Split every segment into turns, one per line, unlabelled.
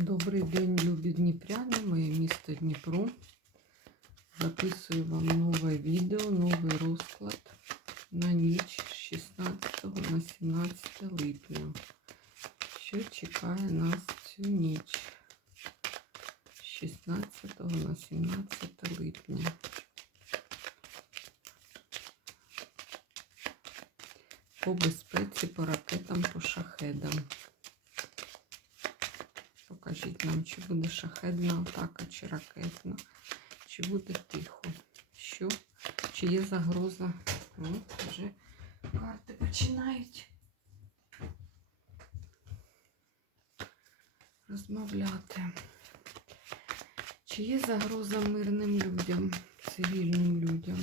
Добрий день, любі дніпряни, моє місто Дніпро. Записую вам нове відео, новий розклад на ніч з 16 на 17 липня. Що чекає нас цю ніч з 16 на 17 липня. По безпеці, по ракетам, по шахедам. Покажіть нам, чи буде шахедна атака, чи ракетна, чи буде тихо. Що? Чи є загроза? От вже карти починають розмовляти. Чи є загроза мирним людям, цивільним людям?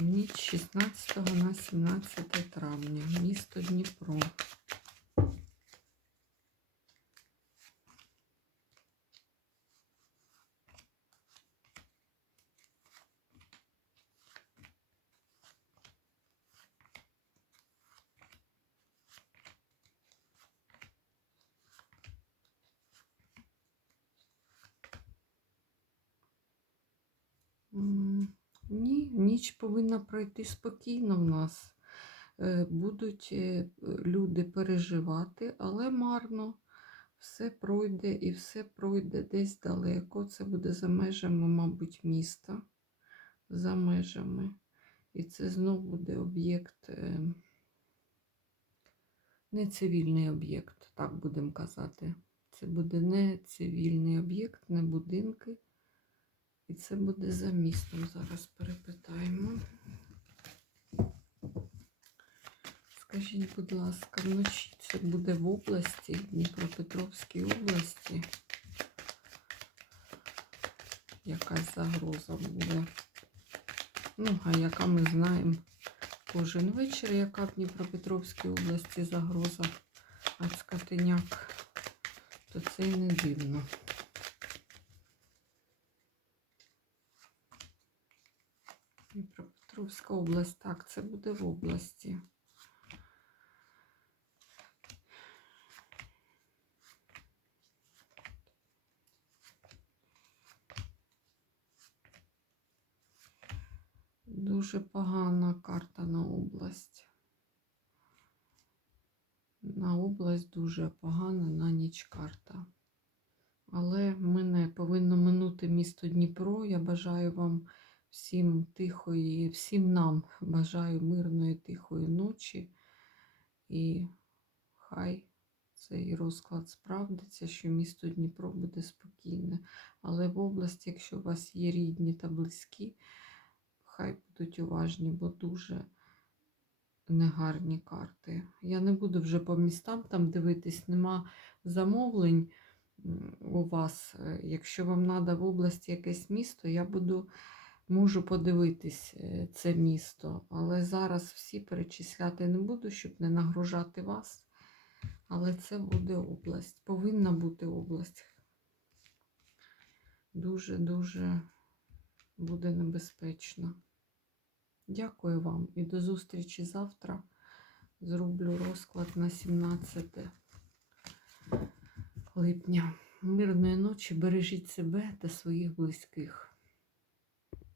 Ніч 16 на 17 травня, місто Дніпро. Ніч повинна пройти спокійно в нас. Е, Будуть е, люди переживати, але марно. Все пройде і все пройде десь далеко. Це буде за межами, мабуть, міста. За межами. І це знову буде об'єкт, е, не цивільний об'єкт, так будемо казати. Це буде не цивільний об'єкт, не будинки. І це буде за містом. Зараз перепитаємо. Скажіть, будь ласка, вночі це буде в області, Дніпропетровській області. Якась загроза буде. Ну, а яка ми знаємо кожен вечір, яка в Дніпропетровській області загроза від скотиняк, то це і не дивно. Дніпропетровська область. Так, це буде в області. Дуже погана карта на область. На область дуже погана на ніч карта. Але мене повинно минути місто Дніпро. Я бажаю вам всім тихої, всім нам бажаю мирної тихої ночі. І хай цей розклад справдиться, що місто Дніпро буде спокійне. Але в області, якщо у вас є рідні та близькі, хай будуть уважні, бо дуже негарні карти. Я не буду вже по містам там дивитись, нема замовлень у вас. Е, Якщо вам треба в області якесь місто, я буду можу подивитись е, це місто. Але зараз всі перечисляти не буду, щоб не нагружати вас. Але це буде область. Повинна бути область. Дуже-дуже буде небезпечно. Дякую вам і до зустрічі завтра. Зроблю розклад на 17 липня. Мирної ночі, бережіть себе та своїх близьких.